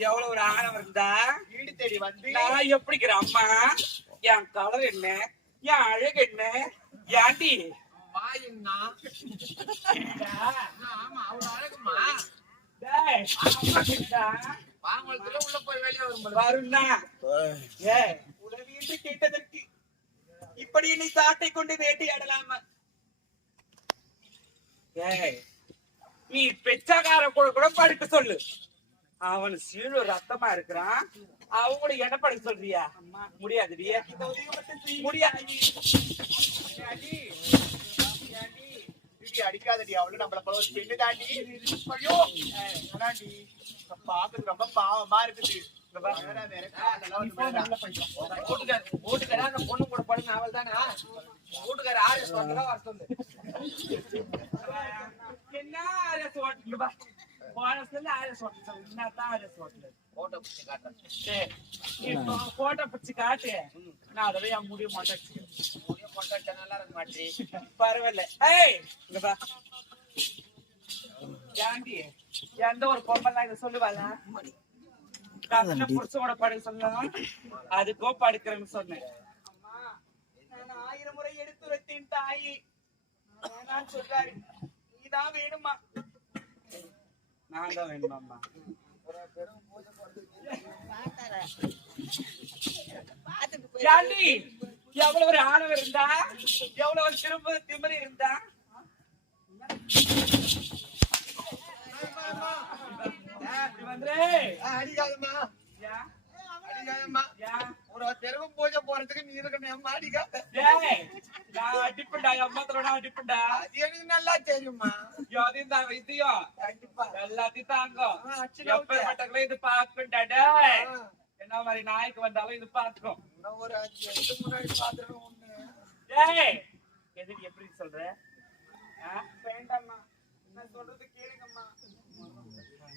எவ்வளவு ஒரு ஆணவம் இருந்தா வீடு தேடி வந்து நான் எப்படிங்கிற அம்மா என் கலர் என்ன என் அழகு என்ன ஏண்டி உள்ள போய் வெளியே வரும்னா உதவி என்று கேட்டதற்கு இப்படி நீ சாட்டை கொண்டு வேட்டையாடலாமா நீ பெச்சாக்கார கூட படுக்க சொல்லு அவன் சீழு ரத்தமா இருக்கிறான் அவங்க என்ன படுக்க சொல்றியா முடியாது முடியாது அடிக்காதடி அவளு நம்மள போல ஒரு பெண்ணு தாண்டி பாக்குறது ரொம்ப பாவமா இருக்குது பொண்ணு கூட படுங்க அவள் தானே வீட்டுக்கார ஆர்எஸ் வர சொல்லு என்ன ஆர்எஸ் ஓட்டுப்பா போட்டோ பிடிச்சு காட்டு நான் அதவே முடிய மாட்டேன் நல்லா இருக்க மாட்டேன் பரவாயில்ல ஏண்டி எந்த ஒரு பொம்பளை இதை சொல்லுவாங்க புடிச்சோட படுக்க சொல்லலாம் அதுக்கோ படுக்கிறேன்னு சொன்னேன் நான் 1000 முறை எடுத்து வைத்தேன் தாயி நான் சொல்றாரு நீதான் வேணுமா நான் தான் வேணுமாம்மா எவ்வளவு ஒரு ஆணவம் இருந்தா எவ்வளவு ஒரு திரும்ப திமிரி இருந்தா ஒரு தெருவு பூஜை போறதுக்கு நீ இருக்கணும் அடிப்பண்டா அம்மாத்தோட அடிப்பண்டா எனக்கு நல்லா தெரியுமா அதையும் தாங்க இதையும் கண்டிப்பா எல்லாத்தையும் தாங்க எப்ப இது பாக்குண்டாடா என்ன மாதிரி நாய்க்கு வந்தாலும் இது பாத்துக்கும் ஒரு 5 வருஷம் முன்னாடி பாத்துருக்கோம் ஒண்ணு எதுக்கு எப்படி சொல்ற வேண்டாம்மா நான் சொல்றது கேளுங்கம்மா